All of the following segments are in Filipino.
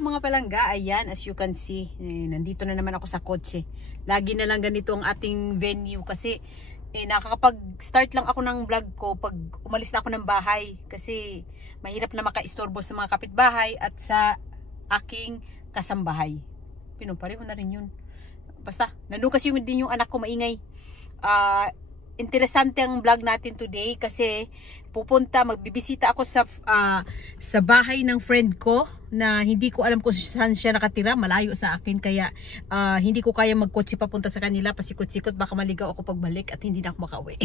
Mga palangga, ayan, as you can see, nandito na naman ako sa kotse. Lagi na lang ganito ang ating venue kasi nakakapag-start lang ako ng vlog ko pag umalis na ako ng bahay kasi mahirap na maka-istorbo sa mga kapitbahay at sa aking kasambahay. Pareho na rin yun. Basta, nandun kasi din yung anak ko maingay. Interesante ang vlog natin today kasi magbibisita ako sa bahay ng friend ko na hindi ko alam kung saan siya nakatira, malayo sa akin, kaya hindi ko kaya magkotse papunta sa kanila, pasikot-sikot baka maligaw ako pagbalik at hindi na ako makauwi.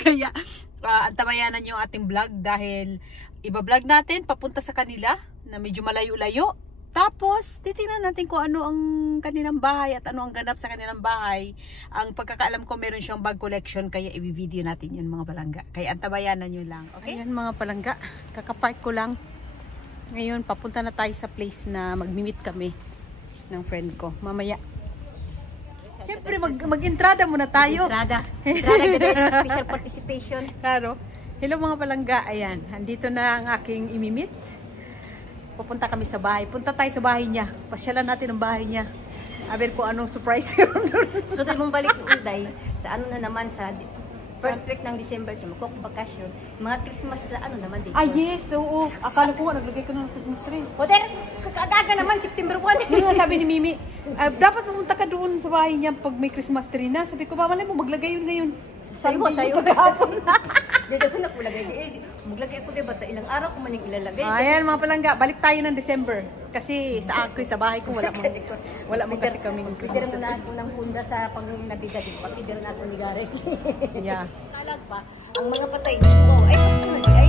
Kaya antabayanan yung ating vlog dahil iba-vlog natin papunta sa kanila na medyo malayo-layo. Tapos, titingnan natin kung ano ang kanilang bahay at ano ang ganap sa kanilang bahay. Ang pagkakaalam ko, meron siyang bag collection, kaya i-video natin yun mga palangga. Kaya antabayanan nyo lang, okay? Ayan mga palangga, kakapark ko lang. Ngayon, papunta na tayo sa place na mag-meet kami ng friend ko. Mamaya. Siyempre, mag-entrada muna tayo. Entrada ganda, special participation. Claro. Hello mga palangga, ayan. Andito na ang aking imimit. Pupunta kami sa bahay. Punta tayo sa bahay niya. Pasyalan natin ang bahay niya. Aber kung anong surprise yun. So, tayo mong balik ng Uday, sa ano na naman, sa first week ng December, bakasyon. Mga Christmas na ano naman dito. Yes, oo. Akala ko naglagay ko ng Christmas tree. O, der, kakadaga naman, September 1. Yung nga sabi ni Mimi, dapat pumunta ka doon sa bahay niya pag may Christmas tree na. Sabi ko, mamalay mo, maglagay yun ngayon. Sayo. Dito ko na kulagay. Maglagay ako, diba? Ilang araw ko man yung ilalagay. Ayan mga palangga, balik tayo ng December. Kasi sa ako, sa bahay ko, wala mo kasi kaming Christmas. Pidira mo na ako ng punda sa pang-nabigat. Pidira na ako ni Gareth. Yeah. Kalag pa, ang mga patay. Oh, ay, pasto na ay.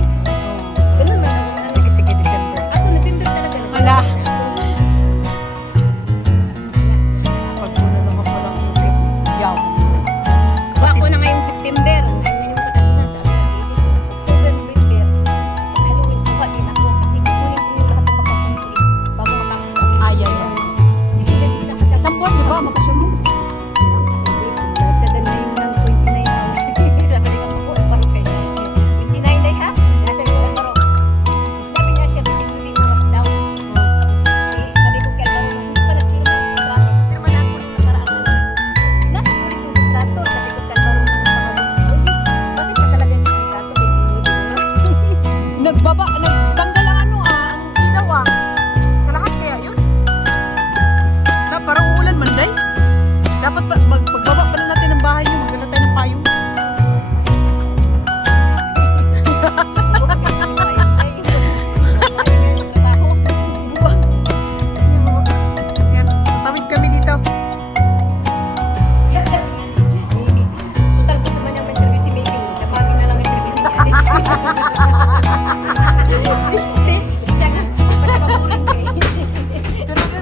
Ganun na naman. Sige, December. Ako, November talaga. Wala. Pagpuno naman pa lang yung Christmas. Yaw. Ako na ngayong September. Nagtanggal ang ang ilaw sa lahat kaya yun na parang ulan man day. Dapat pagbaba pa na natin ng bahay nyo, magdala tayo ng payong. Yan, tawid kami dito. Total ko naman yung interview si Baby. Napagin na lang interview ni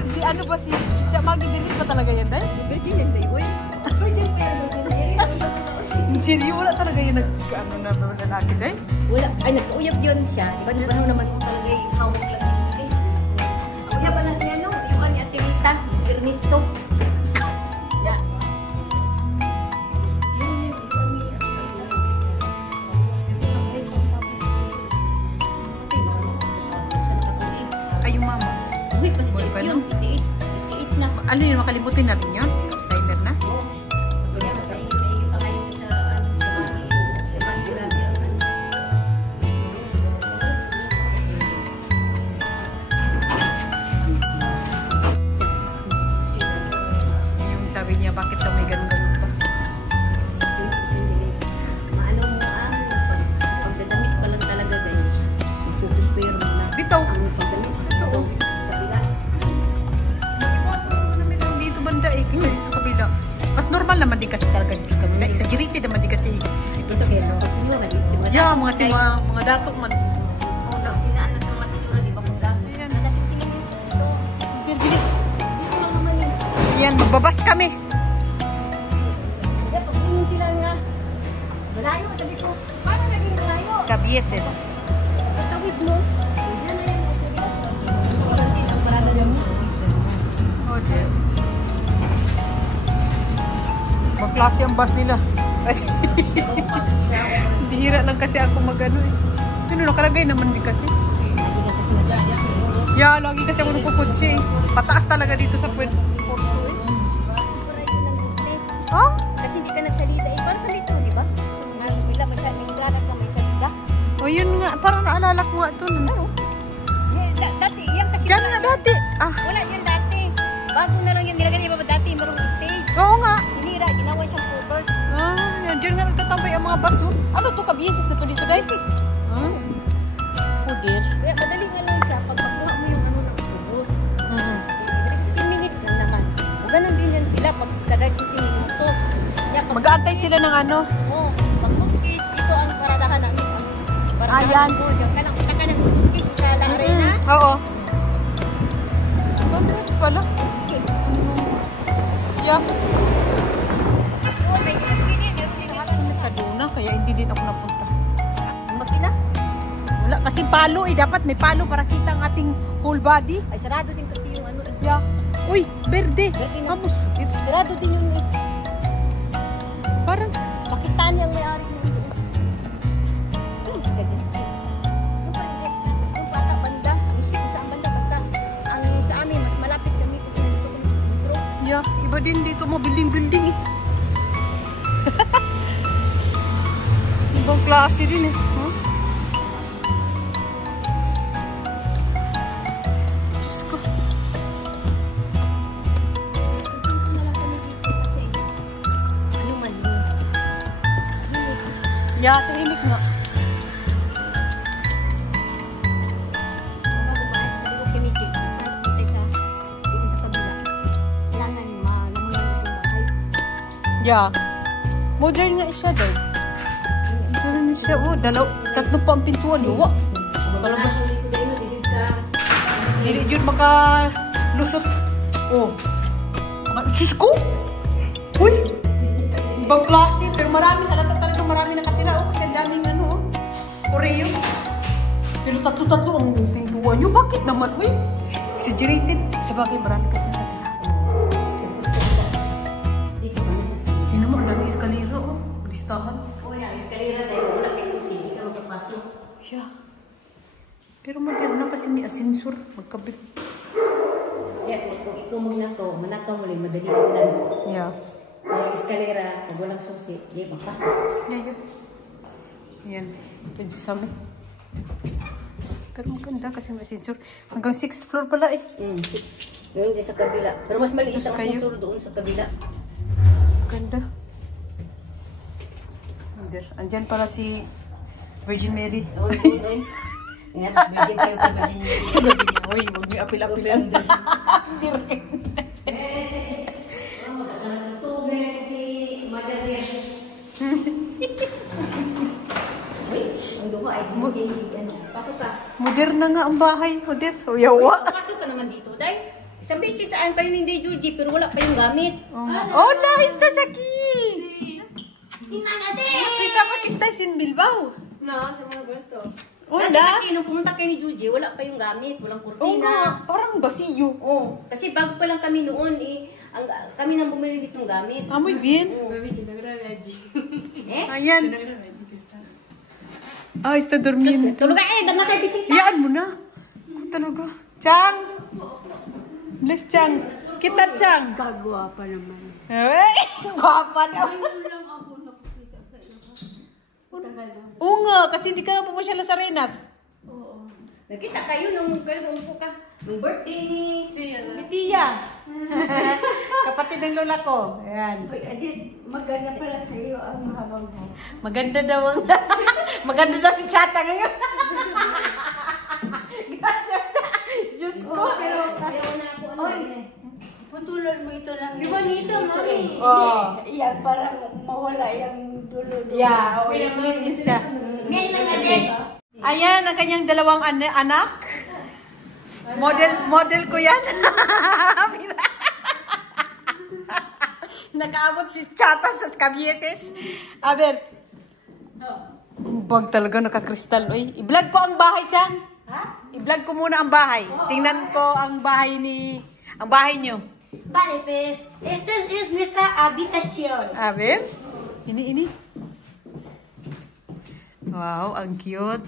Si ano ba si Magi-Bilis pa talaga yan dahil? Virgin yan day, uy. Virgin pero Seryo, wala talaga yung nag-ano na lalaki dahil? wala. Ay, nag-uyab yun siya. Diba naman kung talaga yung hawak lang yun. Uyab pa natin yan, no? Yung kani Ate Rita, si Ernesto. Yeah. Ay, yung mama. Uy, pa si Boy Jeff pa, yun. no? 88 na. Ano yun, makalimutin natin yun? Outsider na? Kaya masaya yung pa kayo sa Yung sabi niya, bakit daw may ganun-ganun pa? Maano mo pagdadamit pa lang talaga ganyan. Ipupuspero mo na. Dito! Ang pagdamit sa kabila. Dito banda eh, kasi dito kabila. Mas normal naman din kasi talaga dito kabila. Exaggerated naman din kasi. Ito kaya no, kasi nyo, Yeah, mga dato man. Sinaan na sa mga sitsura, di ba kung dami? Ayan. Nadating sila dito. Bilis. Dito lang naman yun. Ayan, magbabas kami. Kaya pag sila nga, malayo, sabi ko, paano naging malayo? Kabieses. Tawid mo. Diyan na yan. Walang din ang parada niya mo. Oh, dear. klase ang bus nila. Bihira lang kasi ako mag-ano eh. Pero nakalagay naman din kasi. Yeah, lagi kasi ako nagpuputsi eh. Pataas talaga dito sa Puerto eh. Oh? Kasi hindi ka nagsalida eh. Para sa metro, di ba? May larat ka may salida. O yun nga, parang naalala ko nga ito. Ano? Dati, yan kasi... Diyan nga dati. Ah. Wala yan dati. Bago na lang yan nilagay. Iba ba dati? Marong stage. Oo nga. Sinira, ginawa siyang cover. Ah, yan. Diyan nga nagtatambay ang mga bus. Oh. Ano to? Kabieses na to dito guys? Ah. Oh dear. Kaya madali nga lang siya. Pag makuha mo yung ano ng bus. 15 minutes lang naman. O ganun din yan sila. Pag kada 15 minutos. Mag-aantay sila ng ano? Oo. Pag bukis, dito ang paradahan namin. Ayan. Kanang bukis sa La Arena. Oo. Bakit pala? Yeah. Oo, may ginagpili. Lahat sa Kaduna, kaya hindi din ako napunta. Makina? Wala, kasi palo eh. Dapat may palo para kita ang ating whole body. Ay, sarado din kasi yung ano. Yeah. Uy, berde. Berde na. Vamos. Sarado din yung Parang, Pakistani ang may-ari yung doon. Yung sa ganyan. Yung pala, yung bata banda. Yung sa banda, basta ang sa amin, mas malapit kami kasi nandito kami sa sentro. yeah. Iba din dito mo, building eh. Ibang klase din eh. Huh? Diyos ko. Dito na lang kami dito kasi yung mali. Yeah, tahimik nga. Bago ba? Sabi ko kinitig. Kasi doon sa kabila. Kailangan malamunan na yung bahay. Yeah. Modern nga siya daw. Modern siya. Oh, tatlo pa ang pintuan. Yawa. Talaga. Hindi yun makalusot. Oh. Diyos ko! Uy! Ibang klase. Pero marami talaga marami nakatira. Oh, kasi ang daming ano. Oh. Koreo. Pero tatlo ang pintuan nyo. Bakit naman? Uy! Exaggerated. Sabagay, marami kasi nakatira. Hindi naman. Ang dami eskalera. Oh. Listahan. Oo, yung eskalera dahil wala kay susi. Hindi ka magpapasok. Yeah. Pero moderna kasi may ascensor. Magkabit. Yeah, kung ikaw manakaw mo lang, madali lang. Yeah. Yung eskalera, pag walang susi, di magpasok. Yeah. Yan. Pwede sa amin. Pero maganda kasi may ascensor. Hanggang 6th floor pala eh. 6. Yung din sa kabila. Pero mas maliit ang ascensor doon sa kabila. Maganda. Andyan pala si Virgin Mary. Oo, doon. Virgin kayo kay Virgin Mary. Uy, huwag niyo apil-apilan. Ang dugo ay pasok ka. Moderna nga ang bahay. Yawa. Pasok ka naman dito, day. Isang beses saan kayo ni Georgie pero wala pa yung gamit. Oh, nice na saki! Ina nga din! Kisa makistay sin Bilbao. No, sa mga ganito. Wala. Kasi nung pumunta kayo ni Georgie, wala pa yung gamit. Walang Oo kurtina. nga, parang basiyo. Oo. Kasi bago pa lang kami noon, kami nang bumili ditong gamit. Amoy bien. Ayan. Ay, está durmiendo. Tulog ka dam na kayo bisita. Iyaan mo na. Talaga. Chang! Bless Chang. Kita Chang. Kagwapa naman. Ay, guwapa naman. Oo nga, kasi hindi ka na pumusya sa Renas. Oo. Nakita kayo nung umupo ka. Nung birthday ni Tia. Kapatid ng lola ko. Ayan. Uy, Adit, maganda pala sa iyo ang mahabang buhok. Maganda daw ang... Maganda daw si Chata ngayon. Gracias, Chata. Diyos ko. Pero ayaw na ako. Putulan mo ito lang. Di ba nito, mami? Oo. Iyan, parang mawala yung dulo-dulo. Yeah, always siya. Ngayon lang, Adit. Ayan, ang kanyang dalawang anak. Model ko yan. Nakaabot si Chatas at Kabieses. Aber. Bag talaga nakakristal. I-vlog ko ang bahay, Chang. Ha? I-vlog ko muna ang bahay. Tingnan ko ang bahay niyo. Vale, pues esta es nuestra habitación. A ver. Ini. Wow, ang cute.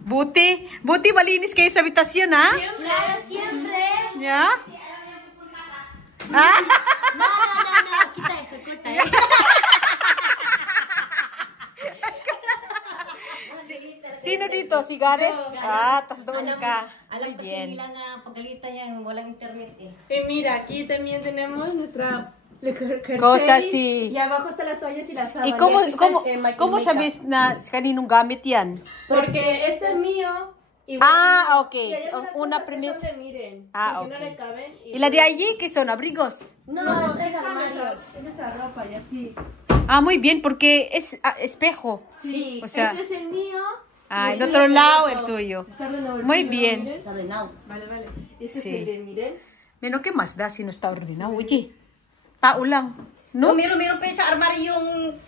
Buti malinis kayo sa habitasyon, ha? Claro, siempre. Yeah? Ah? No, quita eso, corta. Sino dito? Si Gareth? Tas doon ka. Alam Muy kasi bien. nila nga pagalitan niya walang internet eh. Mira, aquí también tenemos nuestra Cosa sí. Y abajo están las toallas y las sábanas. ¿Y cómo, Aquí está el cómo makeup. sabes na kaninong gamit yan? Porque este es mío. Y Ah, y okay. hay algunas Una cosas que primera. son de Miren. Ah, porque ok. no le caben. ¿Y la de allí qué son? ¿Abrigos? No, es armario. Es nuestra ropa y así. Ah, muy bien, porque es espejo. Sí. O sea, Este es el mío. ah, y el este otro es lado otro. el tuyo. Está ordenado el Muy tuyo, bien. Miren. Está ordenado. Vale. Este Sí. es el de Miren. Menos ¿qué más da si no está ordenado? Oye, tao lang. No, No? meron pa yung sa armario yung...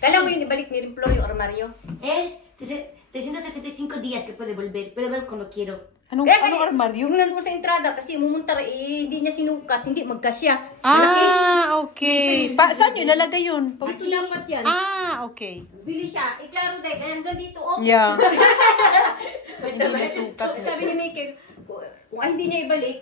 Kailan mo yung ibalik ni Flor yung armario? Es 375 días que puede volver. Puede ver cuando quiero. Anong armaryo? Yung nandun sa entrada kasi mumunta hindi niya sinukat, hindi magkasya. Ah, okay. Saan yun? Lalagay yun? Dito dapat yan. Ah, okay. Bili siya. Klaro dahil kaya hanggang dito, oh. Yeah. Hindi nasukat. Sabi ni Michael, kung hindi niya ibalik,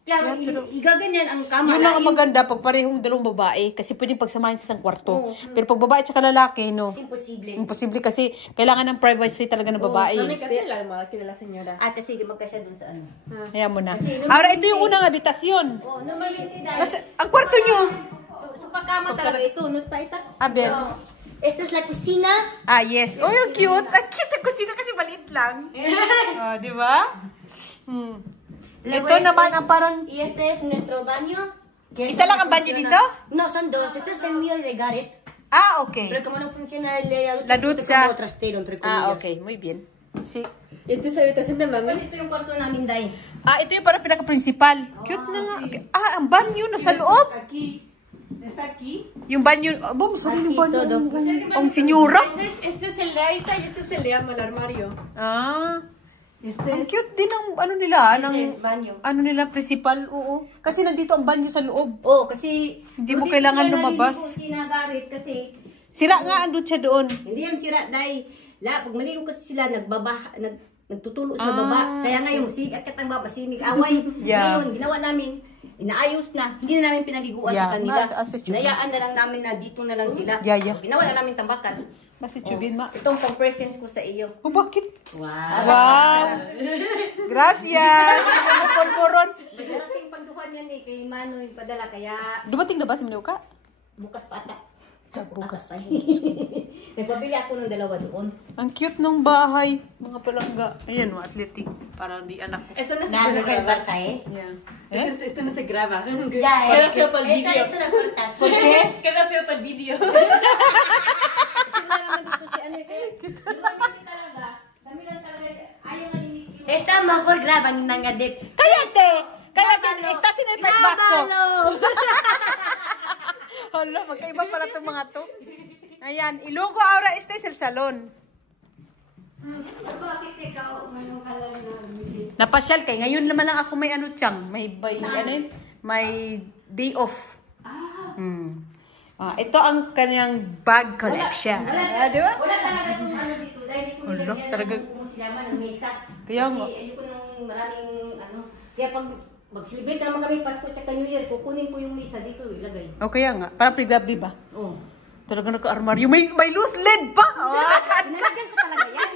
klaro, Yeah, pero- igaganyan ang kama. Yun lang ang Lain. maganda pag parehong dalawang babae kasi pwedeng pagsamahin sa isang kwarto. Oo. Pero pag babae at saka lalaki, no? Es imposible. Imposible kasi kailangan ng privacy talaga ng babae. No me cambie la almohada que de la señora. Ah, kasi hindi magkasya dun sa ano. Hayaan mo na. Kasi Ahora, ito yung unang habitasyon. Oh, normally hindi dahil. Kasi, ang kwarto nyo. So pakama talaga ito, no? Ita. A ver. Esta es la cocina. Ah, yes. Oh, yung cute. Ang cute ang kusina kasi maliit lang. Oh, di ba? Luego Ito naman ang parang... Y este es nuestro baño. que Isa lang no ang banyo funciona. dito? No, son dos. Este es el mío y de Gareth. Ah, okay. Pero como no funciona el de La la ducha, ducha. como trastero, entre comillas. Ah, okay. Muy bien. Sí. Esta es la habitación de mami. Kasi ito yung kwarto namin, Day. Ah, ito yung parang pinaka-principal. Cute na nga. Ah, ang banyo nasa loob. Aquí. Está aquí. Yung banyo. Oh, sorry, yung Aquí banyo. todo. Ang senyora. Este es el de Aita y este es el de Ama, el armario. Ah. Este Ang es... cute din ang ano nila. Es Ng, el baño. ano nila, principal. Oo. Kasi nandito ang banyo sa loob. Oh, kasi... Hindi mo kailangan lumabas. Hindi sinagarit kasi... Sira nga ang dutya doon. Hindi yung sira, Day. Pag maligo kasi sila, nagtutulo sa baba. Kaya ngayon, sigat ka ang baba, sinig away. Yeah. Ngayon, ginawa namin, inaayos na. Hindi na namin pinaliguan Yeah. sa kanila. As a student. Hinayaan na lang namin na dito na lang sila. Yeah, yeah. Ginawa na namin tambakan. Basta chubin, ma. Itong pang-presence ko sa iyo. Oh, bakit? Wow. Wow! Gracias! Polporon. Darating pagduhan yan eh, kay Mano yung padala, kaya Dumating na ba sa Manila? bukas pa ata. Bukas. pa. Nagpabili ako ng dalawa doon. Ang cute ng bahay. Mga palangga. Ayan, mga athletic. Parang di anak ko. Esto no se Nada, puede no el grabar. Barça, ¿eh? Yeah. Esto no se graba. Ya, Queda feo para el esa, video. eso la cortas. ¿Por qué? Queda feo para el video. Kasi wala naman dito si ano eh. Di ba hindi talaga? Kami lang talaga, ayaw nga ni Mickey. Esta mejor graba ni Nangadet. Cállate! Cállate! Estás en el País Vasco. Hala, magkaiba pala itong mga to. Ayan, Ilugo ahora, este es el salón. Bakit ikaw, ano ka lang na Napasyal kay ngayon naman lang ako may ano tiyang, may may day off. Ito ang kanyang bag collection. Di ba? Wala talaga itong ano dito. Dahil hindi ko Wala, nilagyan talaga. ng kumusilaman ng mesa. Kaya nga. Kasi hindi ko nang maraming ano. Kaya pag mag-celebrate naman kami Pasko at New Year, kukunin ko yung mesa dito ilagay. O kaya nga, parang pre-gabi ba? Oh. Talaga naka-armaryo. May loose lid pa! Saan ka? Nalagyan ko talaga yan.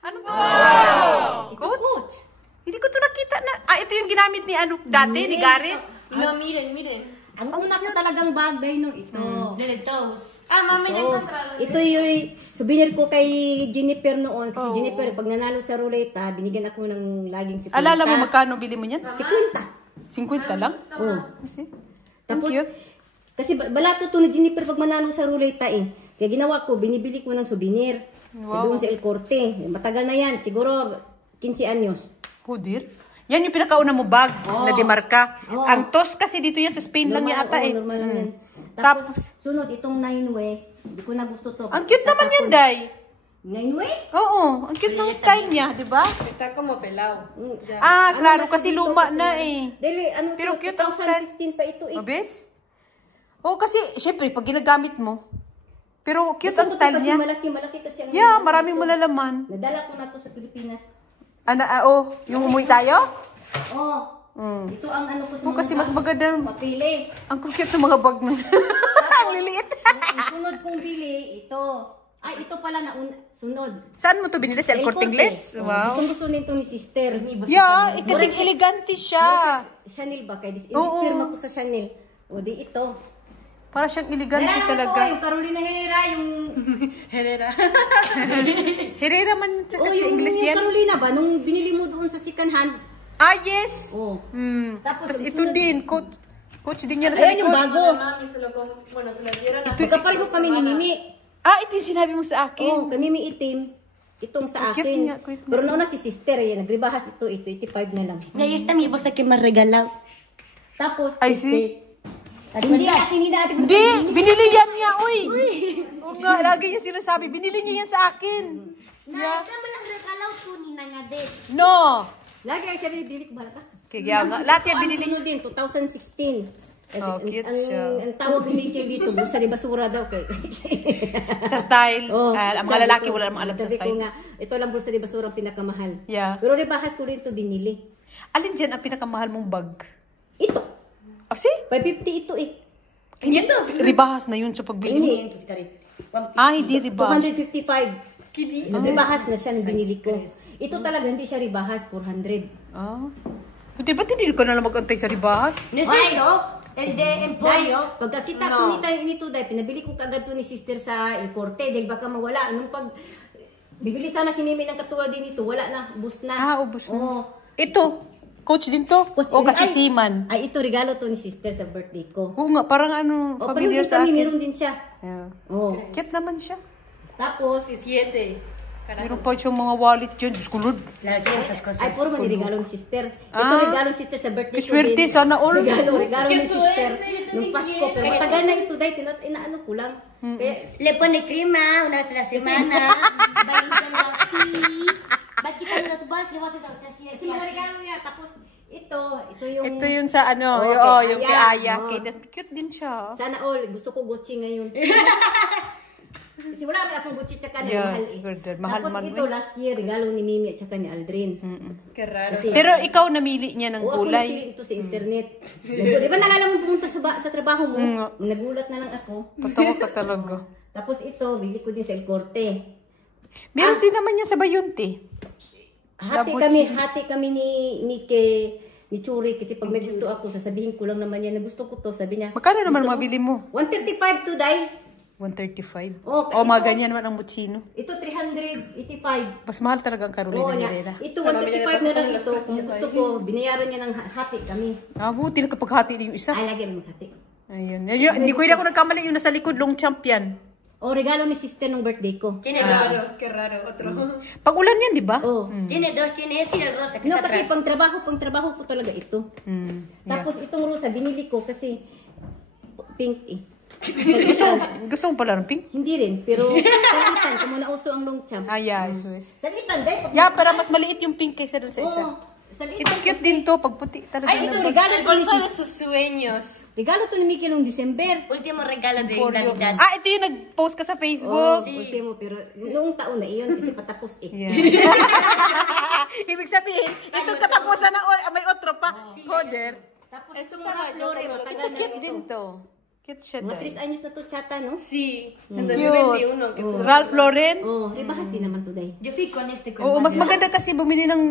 Ano to? Wow! Ito coach. Hindi ko to nakita na. Ito yung ginamit ni ano dati, ni Gareth. No, miren, miren. Ang una ko talagang bagay nung ito. Del toes. Ah, mami, Oh, ito yung souvenir ko kay Jennifer noon. Kasi Jennifer, pag nanalo sa ruleta, binigyan ako ng laging 50. Alala mo magkano bili mo niyan? 50. 50 lang? Oh. Kasi, Tapos, cute. kasi balato to ni Jennifer pag manalo sa ruleta eh. Kaya ginawa ko, binibili ko ng souvenir. Sa doon sa El Corte. Matagal na yan. Siguro 15 anyos. Hudir. Yan yung pinakauna mo bag na demarka. Oo. Ang tos kasi dito yan sa Spain lang yata eh. Normal lang yan. Tapos, Tapos, sunod itong 9 West. Hindi ko na gusto to. ang cute naman yan, Tatapon. Day. Ngayon, Wes? Oo, ang cute ng style niya, di ba? Está como pelado. Ah, klaro, kasi luma na eh. Dali, ano Pero to, cute ang style. 2015 pa ito eh. Mabes? Oo, kasi, syempre, pag ginagamit mo. Pero cute Gusto ang ko to style kasi niya. malaki kasi ang Yeah, ano maraming ito. malalaman. Nadala ko na to sa Pilipinas. Yung umuwi tayo? Oh, ito ang ano ko sa Oo, kasi mas maganda. papilis. Ang cute ng mga bag mo. Ang liliit. Ang sunod kong bili, ito. Ay, ito pala na sunod. Saan mo to binili? Sa El Corte Inglés? Wow. Gusto nito ni sister. Yeah, kasi elegante siya. Chanel ba? Kaya Oo. in-inspire ko sa Chanel. O di ito. Para siyang elegante Nalala talaga. ko, yung Carolina Herrera, yung... Herrera man Oh, kasi yung English yan. Carolina ba? Nung binili mo doon sa second hand. Ah, yes! Oh. Tapos Tapos ito sunod- din, coach din yan sa Ayan yung likod. bago. Mami, se lo bueno, se lo dieron a Magkapareho kami ni Mimi. Ah, ito yung sinabi mo sa akin. Oh, kami may itim. Itong sa Cute akin. nga, cute nga. Pero nauna si sister, yan. Nagribahas ito, 85 na lang. Mira, ahí está mi bolsa que me has regalado. Tapos, I see. hindi kasi hindi natin. Hindi, binili yan niya, uy. Oo nga, lagi niya sinasabi, binili niya yan sa akin. Nada, me las has regalado tú, ni Nañade. No. Lagi ang sabi, bili ko ba ka? Kaya nga, lahat yan Ang binili niya. sunod din, 2016. Oh, cute ang, siya. Ang tawag ni Mikkel dito, bulsa di basura daw. Kay. Sa style. Oh, Ang mga sabi lalaki ko- wala namang alam sa sabi ko style. nga, ito lang bulsa di basura ang pinakamahal. Yeah. Pero ribahas ko rin ito binili. Alin dyan ang pinakamahal mong bag? Ito, Ah, see? 550 ito eh. Ribahas na yun sa pagbili mo. Hindi, Ah, hindi ribahas. 255. Ribahas na siya na binili ko. Ito talaga, hindi siya ribahas, 400. Ah. Hindi ba't hindi ka na lang mag-antay sa ribahas? ¿No es esto? El de Dahil, Emporio. pagkakita ko nito dahil, pinabili ko kagad to ni sister sa El Corte dahil baka mawala. Nung pag, bibili sana si Mimi ng katulad din ito, wala na, ubus na. Ah, ubos na. Oo. Ito, coach din to? O kasi Ay, seaman? Ay, ito regalo to ni sister sa birthday ko. Oo nga, parang ano, O, familiar pareho sa kami, akin. meron din siya. Yeah. Oh. Cute naman siya. Tapos, 17. Meron pa siyang mga wallet dyan. Diyos ko, Lord. Claro, tiene muchas cosas. ay, puro man regalo ni sister. Ito Ah. regalo ni sister sa birthday ko Swerte, din. sana all. Regalo ni sister. Nung Pasko, pero matagal na ito dahil, inaano ko lang. Kaya, Le pone crema una vez a la semana. Va limpiando así. Va quitando los bolsos. Le va a hacer así, kasi así, mga así. regalo niya. Tapos, ito yung... Ito yun sa ano, yung kay Aya. Kate, cute din siya. Sana all, gusto ko Gucci ngayon. Kasi wala rin akong Gucci tsaka ni Yes, mahal eh. brother. Mahal Tapos man ito, eh. last year, regalo ni Mimi at tsaka ni Aldrin. Qué raro. Kasi, Pero ikaw namili niya ng oo, ako kulay. napili ito sa internet. Di ba nalala mo pumunta sa trabaho mo? Nagulat na lang ako. Patawa ka talaga. Tapos ito, bili ko din sa El Corte. Meron din naman yan sa Bayunti. Hati kami ni Churi kasi pag may gusto ako, sasabihin ko lang naman yan na gusto ko to. Sabi niya, Magkano naman gusto mo? mabili mo? 135 to die. 135. Oh, O mga ito- ganyan naman ang Muchino. Ito 385. Mas mahal talaga ang Carolina Oo niya. Herrera. Ito 135 na lang ito. Kung gusto ko, binayaran niya ng hati kami. Ah, buti na kapag hati yung isa. Ay, lagi mo hati. Ayun. Hindi ko ako nagkamali yung nasa likod, long champion. O, regalo ni sister ng birthday ko. Tiene dos. Qué raro, otro. Pag ulan yan, di ba? Oh. Tiene dos. Tiene ese y el rosa que No, está kasi atrás. pang trabaho ko talaga ito. Hmm. Tapos itong rosa, binili ko kasi pink eh. Gusto mo pala ng pink? Hindi rin, pero salitan, kung nauso ang long champ. Ah, yeah, Sus. Salitan, dahil pag... Yeah, para mas maliit yung pink kaysa dun sa isa. Oo, salitan. Ito cute din to, pag puti talaga. Ay, ito, na. regalo El to ni bolso de sus sueños. Regalo to ni Mickey noong December. Último regalo de Navidad. Ah, ito yung nag-post ka sa Oh, Facebook. ultimo, pero noong taon na iyon kasi patapos eh. Yeah. Ibig sabihin, itong katapusan ng may otro pa. Hoder. Tapos ito mga flore, Ito matagal na cute ito. din to. Cute siya Mga dahil. 3 anyos na to chata, no? Sí, en Cute. 2021. Que fue. Ralph Lauren. Oh, ribahas din naman to day. Yo fui con este con Oo, mas Mario. maganda kasi bumili ng,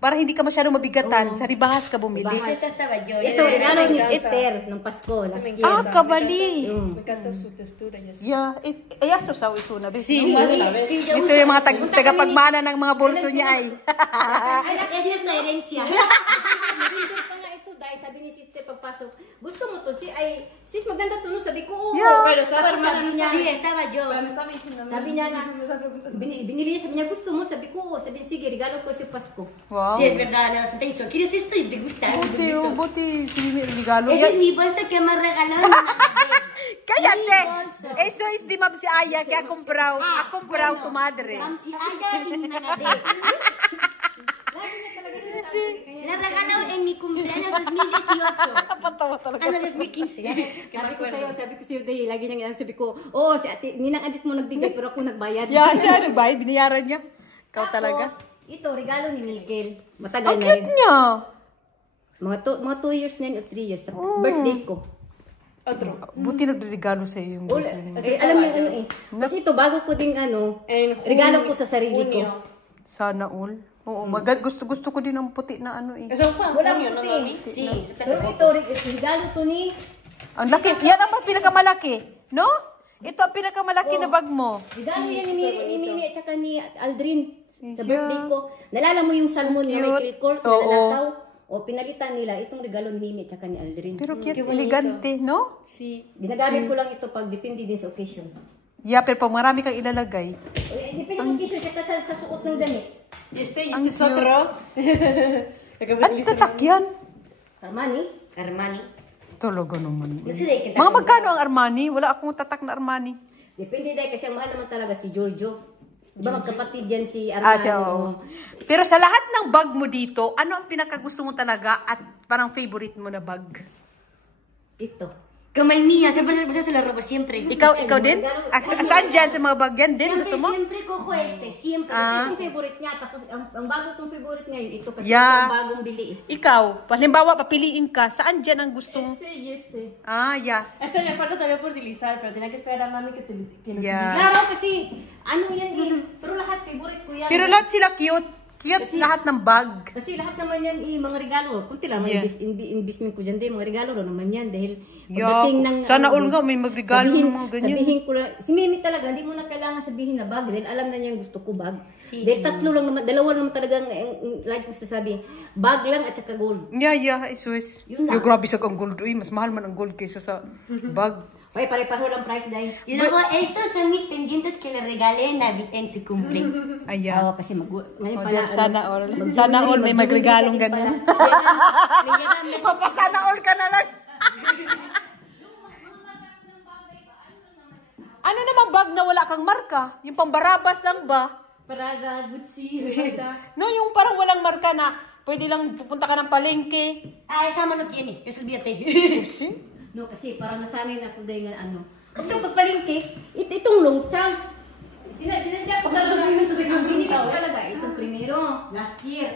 para hindi ka masyadong mabigatan. Sa ribahas ka bumili. Pues esta estaba yo. Ito, regalo ni Esther ng Pasko last year. Ah, kabali. Mm. Me encanta su textura y así. Yeah, ayaso sa isuna. Sí, más de la vez. Sí, yo Ito yung mga tagapagmana ng mga bolso niya ay. Es nuestra herencia. Nabindot pa nga ito dahil sabi ni sister pagpasok, gusto mo to? Sis maganda to no? Sabi ko, oo. Yeah. Pero estaba Tapos hermano. sabi niya, Sí, estaba yo. Pero me está mintiendo. sabi niya nga, binili niya, sabi niya, gusto mo? Sabi ko, oo. Sabi niya, sige, regalo ko si Pasko. Wow. Sí, es verdad. Me te he dicho, ¿quieres esto? Y te gusta. Buti, buti. Sige, regalo. Esa es mi bolsa que me regalaron en Navidad. Kaya Aya, te. Eso is di ma'am si Aya, kaya akong proud to madre. Ma'am si Aya, ini na nga de. Naregalo en mi cumpleaños 2018. Patawa talaga. Ano, 2015. Sabi ko sa'yo, dahil lagi niyang sabi ko, oh, si ate, ninang adit mo nagbigay, pero ako nagbayad. Yeah, siya nagbayad, binayaran niya. Ikaw talaga. Ito, regalo ni Miguel. Matagal Ang na cute rin. niya. Mga 2 years na yun o 3 years. Sa birthday ko. Otro. Buti nagregalo sa iyo yung boyfriend mo. Alam mo ano eh. Kasi ito, bago ko ding regalo ko sa sarili ko. Sana all. Oo, gusto ko din ang puti na ano eh. Eso fue Wala junio, ¿no, puti. mami? Sí, Pero ito, regalo to ni... Ang laki. Yan ang pinakamalaki. No? Ito ang pinakamalaki na bag mo. Regalo yan ni Mimi at saka ni Aldrin sa birthday ko. Nalala mo yung salmon ni Michael Kors na nanakaw? O pinalitan nila itong regalo ni Mimi at saka ni Aldrin. Pero cute, elegante, no? Ginagamit ko lang ito pag depende din sa occasion. Yeah, pero pag marami kang ilalagay. Depende sa occasion at saka sa suot ng damit. Este es otro. Ano tatak yan? Armani? Armani. Talaga naman. Gusto na kita. Mga magkano ang Armani? Wala akong tatak na Armani. Depende dahil kasi ang mahal naman talaga si Giorgio. Diba magkapatid yan si Ah, Armani? siya, oo. Pero sa lahat ng bag mo dito, ano ang pinakagusto mo talaga at parang favorite mo na bag? Ito. Como el mío, siempre se lo robo, siempre. Ikaw din? Saan dyan? Sa mga bag yan din? Gusto mo? Siempre cojo este, siempre. Ito yung favorite niya. Tapos ang bago kong favorite ngayon, ito kasi Yeah. ito ang bagong bili eh. Ikaw, halimbawa, papiliin ka, saan dyan ang gusto mo? Este y este. Ah, yeah. Este me falta todavía por utilizar, pero tenía que esperar a mami que lo Yeah. Klaro kasi, ano yan eh. Pero lahat favorite ko yan. Pero lahat sila cute. Cute lahat ng bag. Kasi lahat naman yan mga regalo. Kunti lang, Yeah. investment ko dyan din. Mga regalo rin naman yan. Dahil Yeah. pagdating ng... Sana all nga may magregalo ng mga ganyan. Sabihin ko lang, si Mimi talaga, hindi mo na kailangan sabihin na bag. Dahil alam na niya yung gusto ko bag. Dahil tatlo lang naman, dalawa lang naman talagang, like ko sasabihin, bag lang at saka gold. Yeah, Swiss. Yun lang. Yung grabe sa kang gold. Uy, mas mahal man ang gold kaysa sa bag. Okay, pare-pareho lang price dahil. Y luego, estos son mis pendientes que le regalé en su cumple. Ayan. Oo, kasi ngayon O, pala. sana all. Sana all may magregalong ganun. Me llegan meses. Sana all ka na lang. Ano namang bag na wala kang marka? Yung pambarabas lang ba? Prada, Gucci, Prada. No, yung parang walang marka na pwede lang pupunta ka ng palengke. Ah, esa no tiene, eso olvídate. No, kasi parang nasanay na ako dahil nga ano. Ito pagpalingki, itong longchang. Sinadya ko talaga ang binili ko talaga. Itong primero, last year.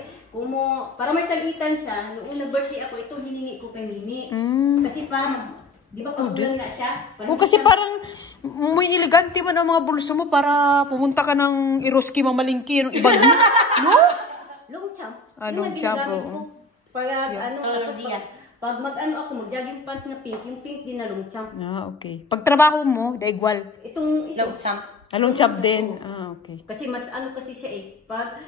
Para may salitan siya, noong nag-birthday ako, ito hiningi ko kay Mimi. Kasi parang, di ba pag-ulan na siya? O kasi parang muy elegante man ang mga bulso mo para pumunta ka ng Eroski mamalingki ng ibang no? Longchang. Longchamp, ko. Pag Todos tapos los días. pag mag-ano ako, mag-jogging pants na pink, yung pink din na longchamp. Ah, okay. Pag trabaho mo, daigwal. Ito. Longchamp. Longchamp din. Ah, okay. Kasi mas ano kasi siya eh. Pag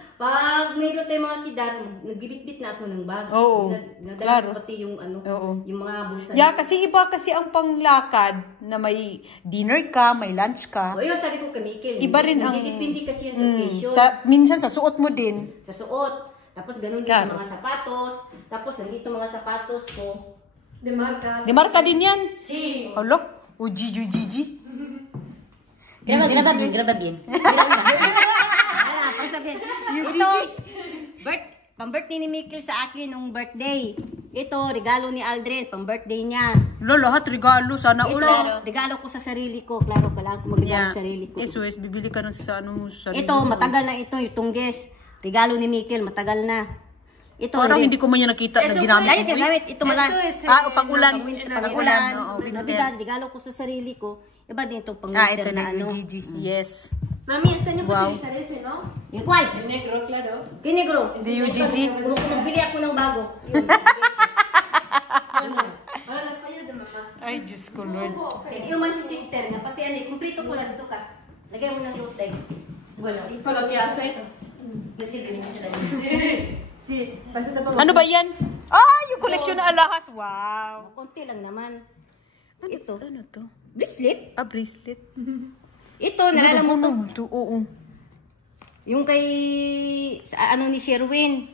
mayroon tayong mga kidar, nagbibit-bit na ako ng bag. Oo, Nadala klaro. ko pati yung ano, Oo. yung mga bulsa. Yeah, kasi iba kasi ang panglakad na may dinner ka, may lunch ka. O yun, sabi ko kay Mikel. Iba rin ang... Nagdidepende kasi yan sa occasion. minsan sa suot mo din. Sa suot. Tapos ganun din Claro. sa mga sapatos. Tapos nandito mga sapatos ko. De marca. Di marka din yan. Sí. Alo? O Gigi. Graba bien, graba bien. Wala, pang sabihin. Ito, pang-birthday ni Mikel sa akin nung birthday. Ito, regalo ni Aldrin, pang-birthday niya. Lo, lahat regalo. Sana Ito, ulo. regalo ko sa sarili ko. Klaro, kailangan ko magregalo sa sarili ko. Yes, bibili ka ng sa ano mo sa sarili Ito, mo. matagal na ito, yung tungges. Regalo ni Mikel, matagal na. Ito, Parang hindi ko man yan nakita na ginamit Gamit, mo. gamit. Ito malan. Pag-ulan. Pag-ulan. Oo, winter. Navidad, regalo ko sa sarili ko. Iba din itong pang Ito winter na na ano. Gigi. Yes. Mami, este año Wow. puedo utilizar ese, ¿no? Yung kwal. El negro, claro. Kinigro. Di yung Gigi. Nagbili ako ng bago. Yun. Ahora las fallas de mamá. Ay, Diyos ko, Lord. Hindi yung man si sister na pati ano, kumplito ko lang dito ka. Lagay mo ng loose leg. Bueno, y por lo que hace. Sí, parece que Ano ba yan? Ah, yung koleksyon na alahas. Wow. Konti lang naman. Ito. Ano to? Bracelet. Ah, bracelet. Ito, nalala mo to. Oo. Yung kay, sa ano ni Sherwin.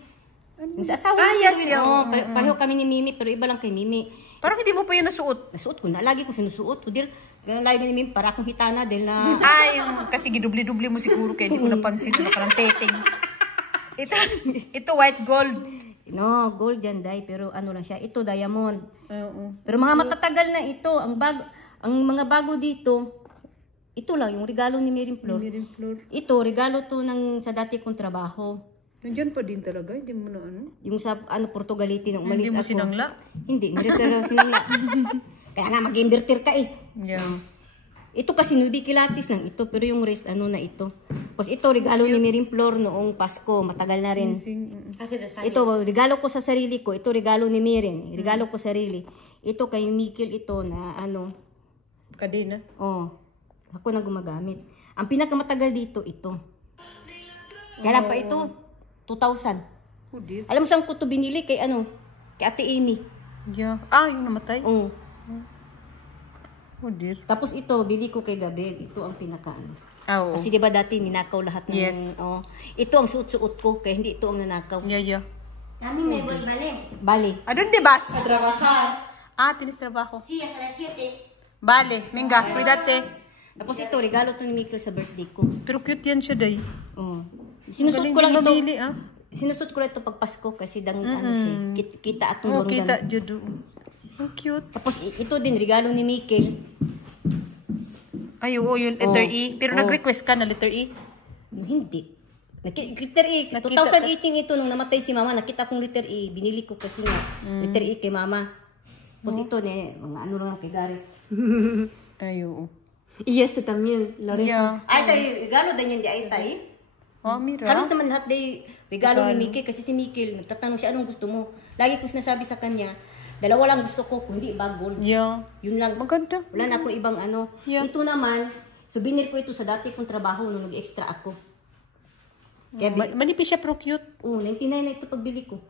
Yung sa asawa Ah, ni yes, Sherwin. yeah. Oo, pareho kami ni Mimi, pero iba lang kay Mimi. Parang hindi mo pa yun nasuot. Nasuot ko na. Lagi ko sinusuot. Kudir, lagi na namin para akong hitana dahil na... Ay, kasi gidubli-dubli mo siguro kaya hindi ko napansin na parang teting. Ito white gold. No, gold yan, day. Pero ano lang siya. Ito, diamond. Oo. Pero mga matatagal na ito. Ang mga bago dito, ito lang, yung regalo ni Mirin Flor. Mirin Flor. Ito, regalo to sa dati kong trabaho. Nandiyan pa din talaga, hindi mo na ano. Yung sa Portugalete nung umalis Hindi mo ako. sinangla? Hindi, niretiro sinangla. Kaya nga mag-inverter ka eh. Yeah. Ito kasi nubi kilatis lang ito, pero yung rest ano na ito. Tapos ito regalo ni Mirin Flor noong Pasko, matagal na rin. Ito regalo ko sa sarili ko, ito regalo ni Mirin, regalo ko sarili. Ito kay Mikil ito na ano, Kadena. oh. Ako na gumagamit. Ang pinakamatagal dito ito. Kailan pa ito? 2,000. Oh dear. Alam mo saan ko ito binili? Kay ano? Kay Ate Amy. Yeah. Ah, yung namatay? Oh. Oh dear. Tapos ito, bili ko kay Gabriel. Ito ang pinakaano. Ah, oo. Kasi di ba dati ninakaw lahat ng... Yes. Oh, ito ang suot-suot ko, kaya hindi ito ang nanakaw. Yeah, yeah. Kami may balik. Bali. Adon de bas? Trabajar. Ah, tinis trabaho. Sí, hasta las 7. Bale, minga, cuídate. Tapos ito, regalo to ni Mikkel sa birthday ko. Pero cute yan siya, day. Oh. Sinusot Galing ko lang din ito. mabili, ah. Sinusot ko lang ito pag Pasko kasi ano siya. Kita atong Oh, banggan. kita, judo. Ang cute. Tapos ito din, regalo ni Mikkel. Ay, oo, yung letter Oh. E. Pero Oh. nag-request ka na letter E? No, hindi. Letter E. Nakita 2018 ito nung namatay si mama. Nakita kong letter E. Binili ko kasi nga. Letter E kay mama. Tapos ito, mga ano lang kay Gary. Ay, oo. Y este también, la Yeah. Ay, tayo, regalo din yan di ay tayo. Oh, mira. Halos naman lahat day regalo ni Mikkel kasi si Mikkel, nagtatanong siya anong gusto mo. Lagi ko sinasabi sa kanya, dalawa lang gusto ko, kung hindi bagol. Yeah. Yun lang. Maganda. Wala na akong ibang ano. Yeah. Ito naman, souvenir ko ito sa dati kong trabaho nung nag-extra ako. Kaya Manipis siya, pero cute. 99 na ito pagbili ko.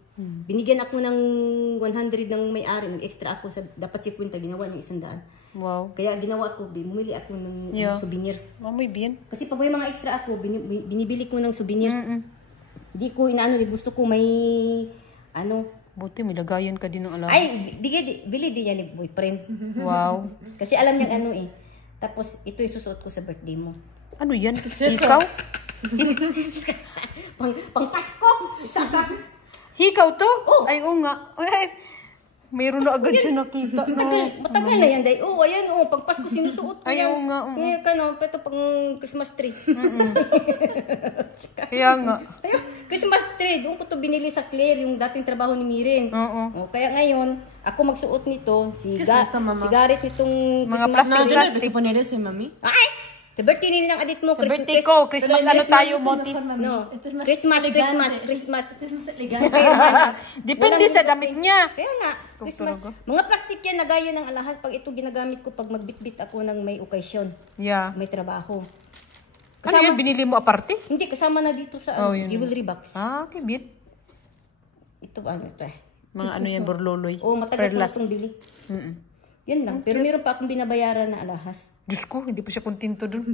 Binigyan ako ng 100 ng may-ari, nag-extra ako sa dapat 50, ginawa ng 100. Wow. Kaya ginawa ko, bumili ako ng Yeah. souvenir. Mamoy bien. Kasi pag may mga extra ako, binibili ko ng souvenir. Mm-mm. Di ko inaano, gusto ko may ano. Buti, may lagayan ka din ng alam. Ay, bili din yan ni boyfriend. Wow. Kasi alam niyang ano eh. Tapos ito yung susuot ko sa birthday mo. Ano yan? Hikaw? pang Pasko! Saka! Hikaw to? Oh. Ay, oo nga. Ay, mayroon na agad siya nakita. No? Matagal na yan, day. Oo, ayan, oo. Pag Pasko sinusuot ko Ay, yan. oo nga. Kaya ka no, ito pang Christmas tree. Kaya nga. Ayun, Christmas tree. Doon ko to binili sa Claire, yung dating trabaho ni Mirin. Oo. O, kaya ngayon, ako magsuot nito. Si Mama? Gareth itong Mga Christmas tree. plastic. poner ese, mami? Ay! Sa birthday nila ng adit mo. Sa birthday ko, Christmas ano tayo, motif. No. Este es más Christmas. Este es más elegante. Depende sa damit niya. Kaya nga, Christmas. Mga plastic yan, nagaya ng alahas. Pag ito ginagamit ko, pag magbitbit ako ng may okasyon, Yeah. may trabaho. Ano yun, binili mo aparte? Hindi, kasama na dito sa Oh, yun. jewelry box. Ah, okay, bit. Ito ano ito eh. Mga ano yan, borloloy. Oo, matagal ko na Perlas. itong bili. Mm-mm. Yan lang. Pero meron pa akong binabayaran na alahas. Diyos ko, hindi pa siya kontento dun.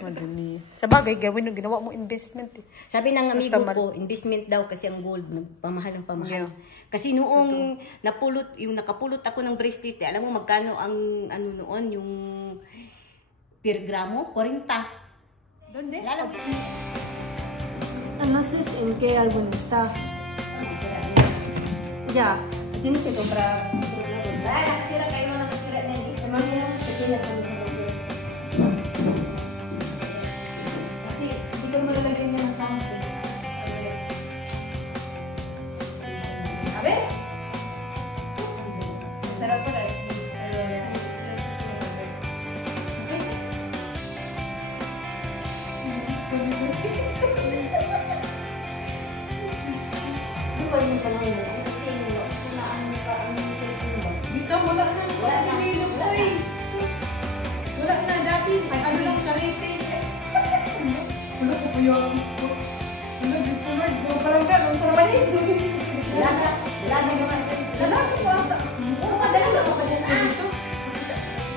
Madali. Sa bagay, gawin yung ginawa mo investment eh. Sabi ng amigo Basta ko, investment daw kasi ang gold, pamahal ng pamahal. Yeah. Kasi noong nakapulot ako ng bracelet, alam mo magkano ang ano noon, yung per gramo? 40. Doon din? Lalo. No sé en qué álbum está. Ya. Tienes que comprar. Ay, nakasira kayo na nakasira na hindi. Mamaya, ito na kami sa Roblox. Kasi, dito mo lalagyan niya ng sound eh. Abe? Sarap pa rin. Ano ba yung panahon mo? Kasi, ang cellphone ba? Dito, wala na. Wala na. Wala na. Dati, ano lang, karete. Wala ko po yun. Wala, Diyos ko, Lord. Yung parang gano'n, sa naman eh. Wala na. Wala na naman. Wala ko pa. Oo, padala na ako padala. Ah!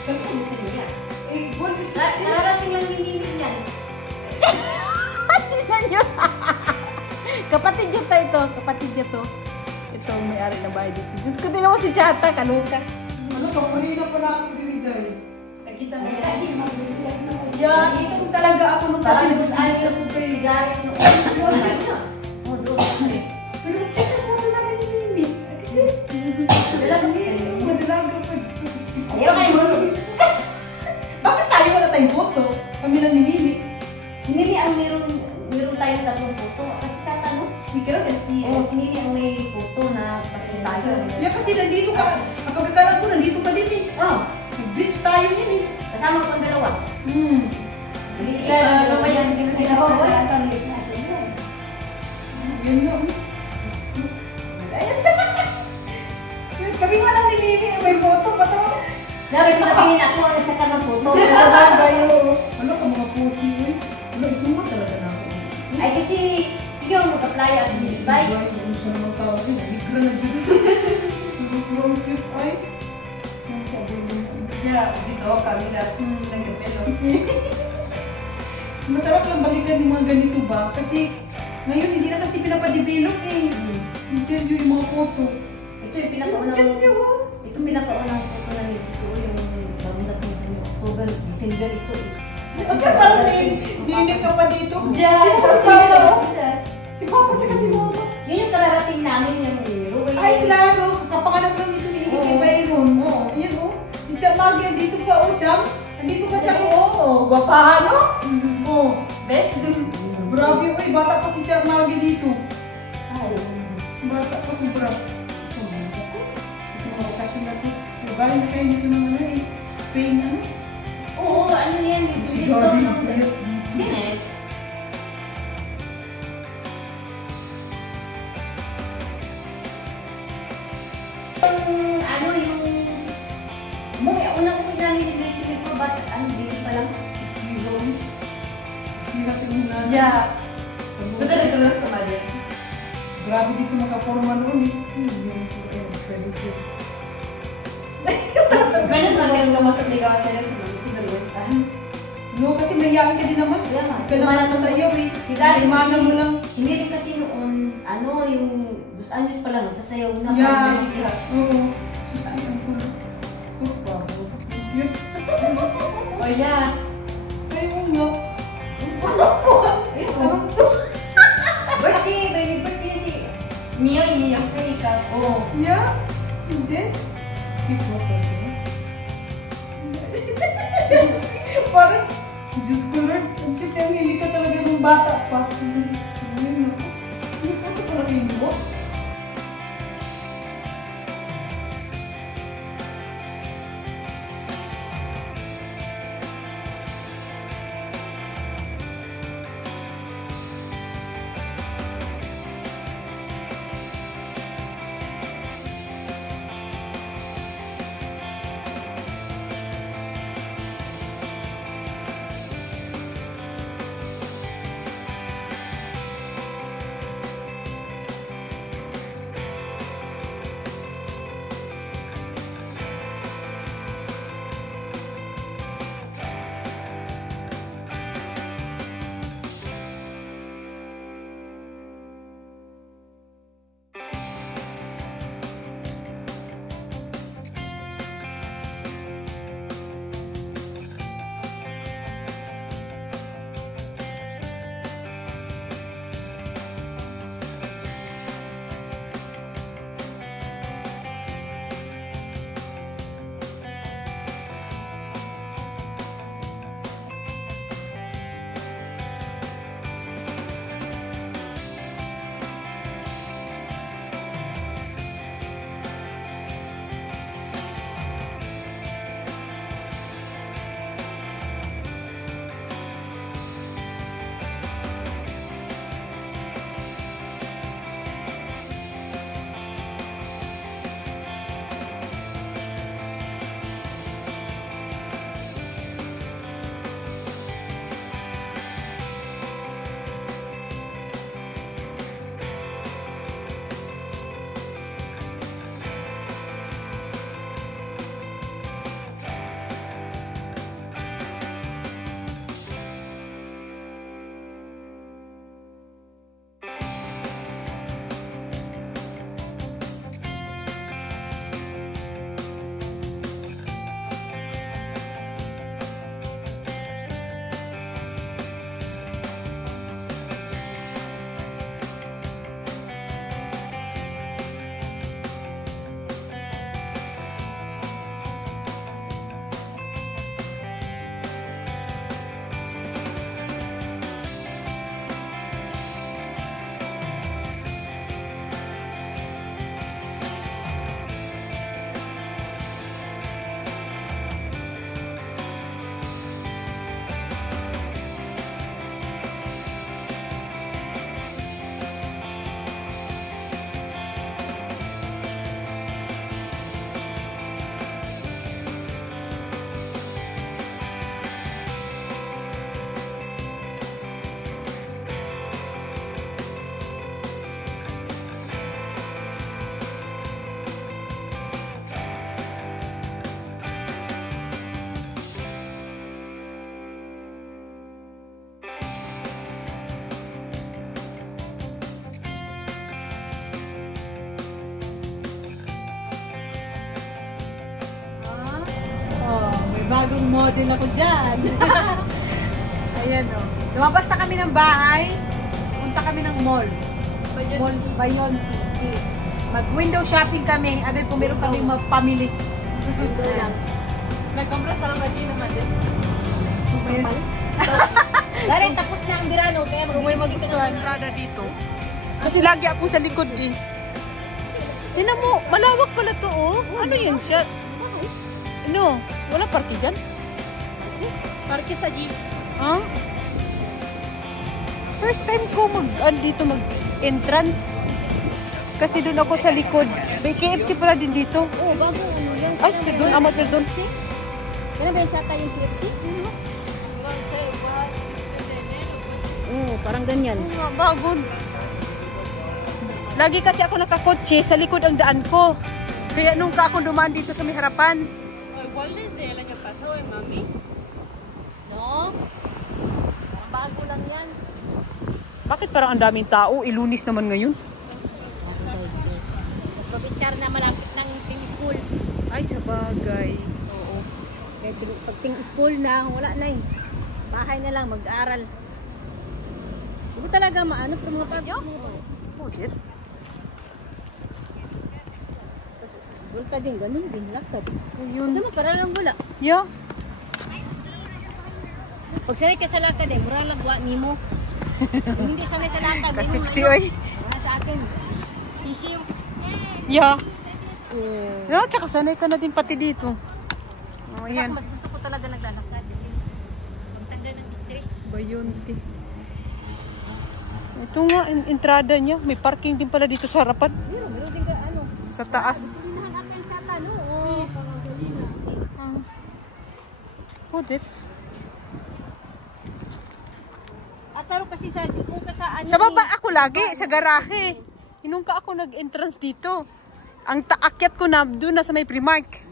Ganito mo kanina. Eh, what is Nararating lang ninimig yan. Tingnan nyo. Kapatid niya to ito. Kapatid niya to. Ito ang may-ari na bahay dito. Diyos ko, din naman si Chata. Kaluka. sa kanina pa na ako dinigay. Nakita mo yan. Kasi mabilis na. Yan, itong talaga ako nung kasi Parang gusto nagsisigil ayaw ako sa kay... sigaret no. Oh, doon. Pero nakita ko ito namin ni Mimi. Kasi, Dalaga mo. madalaga pa. Diyos ko, siksik ko. Ayaw kayo mo. Bakit tayo wala tayong photo? Kami lang ni Mimi. Si Mimi ang meron tayong tatlong photo. Kasi tatanong. Si Kiro kasi. Oh, si Mimi ang may photo na patin tayo. Yeah, kasi nandito ka. Ang pagkakalam ko, nandito ka din eh. Oh, Beach tayo yan eh. kasama ko ang dalawa. Kaya, Ano ba yan? Ginawa ko yan. Ang lit natin yan. Yun yun. Kami nga lang ni Mimi, may photo pa to. Sabi ko sabihin ako ang saka ng photo. Ano ka mga pusi eh? Ano, ito mo talaga na ako. Ay kasi, sige mo mag-apply at bye. Ano siya naman tawag yun? Mikro na dito. Mikro cute ay. Ang sabi mo. Ya, dito kami na nagpapelo. Masarap lang balikan yung mga ganito ba? Kasi ngayon hindi na kasi pinapadevelop eh. Yung Sergio yung mga photo. Ito yung pinakaunang, Ganda oh. ito pinakaunang photo na nito. Yung bagong dating sa inyo, October, December ito. Ang parang ninig ka pa dito. Yeah, Ito si Papa. Si Papa tsaka si Mama. Yun yung kararating namin yung Ruway. Ay, klaro. Kapangalan lang ito ni Iki Bayron. Oo. Ayan oh. Si Cham Magya, dito ka oh, Cham. Andito ka, Cham. Oo, gwapahan oh. Oh. Best? Grabe, uy, bata pa si Cham Magya dito. Ay, Bata pa, sobra. Ito mga okasyon natin. So, galing na kayo dito ng ano eh. Spain, ano? oo, ano yan? Si Dito Gabi. ng Guinness. Yung, ano, yung... Unang ko namin nilagay si Rico, but ano, dito pa lang. 6-0. 6-0 si Una. Ya. Betul terus kemarin. Grabe dito makaporma noon eh. Pwede siya. Ganun man yung lumasok ni Kawasan sa mga pinagawin. No, kasi mayayain ka din naman. Yeah, Ka naman masayaw eh. Si Gary, Imanan mo lang. hindi rin kasi noon, ano, yung 2 anyos pa lang, sasayaw na. Yeah. Oo. Susi, ang tulog. Oh, babo. Cute. Oh ya. Ay, ulo. Birthday, baby birthday si... Mio yung makeup. Oh. Yeah? Hindi? Cute photos eh. Parang, Diyos ko Lord, ang cute yung hili ka talaga ng bata pa. Ayun ako. Ano photo pala kayo mo? Bagong model ako dyan. Ayan o. Lumabas na kami ng bahay. Punta kami ng mall. Bayonti. Mag-window shopping kami. Ano kung meron kami mapamili. Nagkompra sa mga Gina Madel. Dahil tapos na ang birano, kaya Kung may magustuhan, Prada dito. Kasi lagi ako sa likod eh. Tingnan mo, malawak pala to oh. Ano yun siya? Ano? Wala parke dyan? Parque sa Jeep. Ha? First time ko dito mag-entrance. Kasi doon ako sa likod. May KFC pala din dito. oh, bago ano yan. Ay, perdon, ama, perdon. Kailan ba yung tsaka yung KFC? Parang ganyan. Bago. Lagi kasi ako nakakotse, sa likod ang daan ko. Kaya nung ako dumaan dito sa may harapan. Igual desde el año pasado, mami. No? Parang bago lang yan. Bakit parang ang daming tao? Ilunis naman ngayon. Pag-picture na malapit ng ting school. Ay, sa bagay. Oo. Kaya pag ting school na, wala na eh. Bahay na lang, mag-aaral. Hindi ko talaga maano pero mga pag... Bakit? Bulta din, ganun din, lakad. Ayun. Ano mo, para lang wala. Yeah. Pag sanay ka sa lakad eh, mura lang wa nimo. Kung hindi sanay sa lakad, Kasiksi, oy. Wala sa akin. Sisiw. Yeah. No, tsaka sanay ka na din pati dito. Oh, Saka yan. mas gusto ko talaga naglalakad. Pagtanda ng stress. Bayonti. Ito nga, entrada niya. May parking din pala dito sa harapan. Meron din ka ano. Sa taas. Sinahan natin sa tano. Oo. Pwede. Ataro kasi sa kung ka sa ano. Sa baba ako lagi, sa garahe. Hinungka ako nag-entrance dito. Ang taakyat ko na doon na sa may Primark.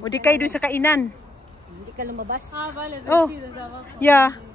O di kayo doon sa kainan. Hindi ka lumabas. Ah, vale, Oh. sí, desde abajo. Yeah.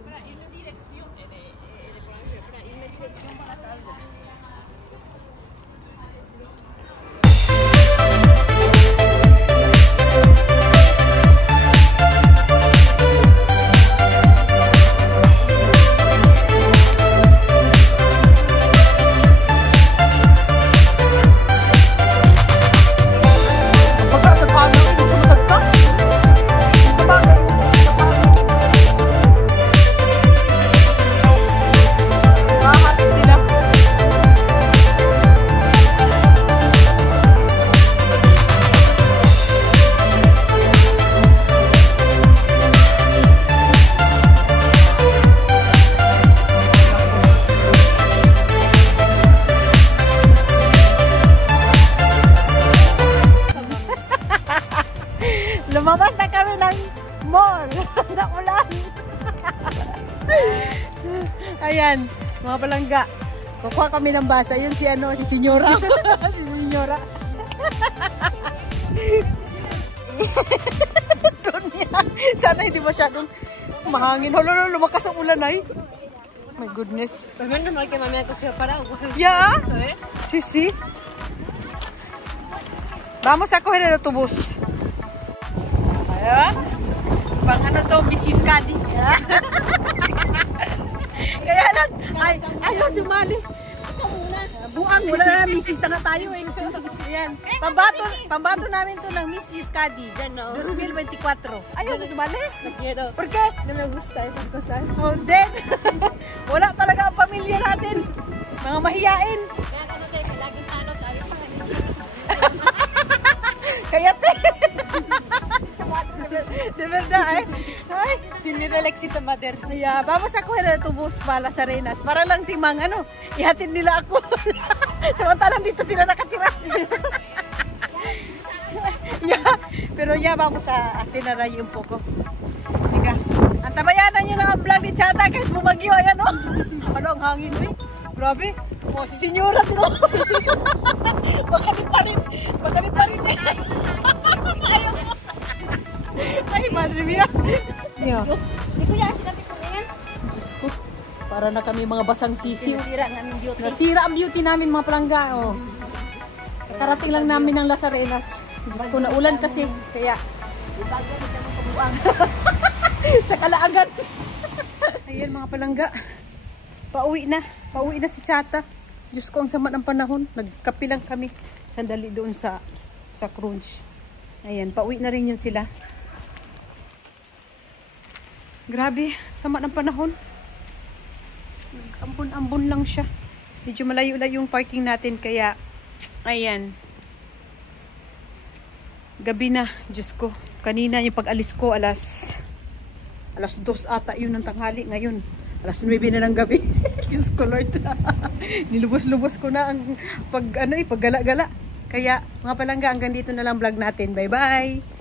Lumabas na kami ng mall. Naulan. Ayan, mga palangga. Kukuha kami ng basa. Yun si ano, si Senyora. Si Senyora. Doon yan. Sana hindi masyadong mahangin. Holo, lumakas ang ulan ay. My goodness. Pues menos mal que mami ha cogido paraguas. Yeah. Eso, ¿eh? Sí. Vamos a coger el autobús. Ayan. Pang ano to, Miss Yuskadi. Kaya lang, ayaw sumali. Buang, wala na, misis na tayo eh. Ayan. Pambato namin to ng Miss Yuskadi. Ya no. 2024. Ayaw na sumali. No quiero. ¿Por qué? No me gusta esas cosas. Oh, then, wala talaga ang pamilya natin. Mga mahiyain. Kaya ka na tayo, laging halos ayaw pa. Kaya te. De verdad, eh. Ay. Sin miedo al éxito, Mater. Kaya, vamos a coger el autobus para Las Arenas. Para lang timang, ano, ihatid nila ako. Samantalang dito sila nakatira. Yeah, pero ya, vamos a tinaray un poco. Teka, antabayanan nyo lang ang vlog ni Chata kahit bumagyo, ayan, oh. Ano, ang hangin, eh. Grabe. Oh, si Senyora, tino. Bakalit pa rin. Ay, madre mia. Yeah. Hindi ko yan sinabi ko yan. Diyos ko, para na kami mga basang sisiw. Sinira namin beauty. Nasira ang beauty namin mga palangga. Oh. Karating lang namin ng Las Arenas. Diyos ko, naulan kasi. Kaya, buang. Sa Kalaagan. Ayan mga palangga. Pauwi na si Chata. Diyos ko, ang sama ng panahon. Nagkape lang kami. Sandali doon sa Crunch. Ayan, pauwi na rin yun sila. Grabe, sama ng panahon. Ambon-ambon lang siya. Medyo malayo-layo yung parking natin, kaya ayan. Gabi na, Diyos ko. Kanina yung pag-alis ko, alas 2 ata yun ng tanghali. Ngayon, alas 9 na ng gabi. Diyos ko, Lord. Nilubos-lubos ko na ang paggala-gala. Kaya, mga palangga, hanggang dito na lang vlog natin. Bye-bye!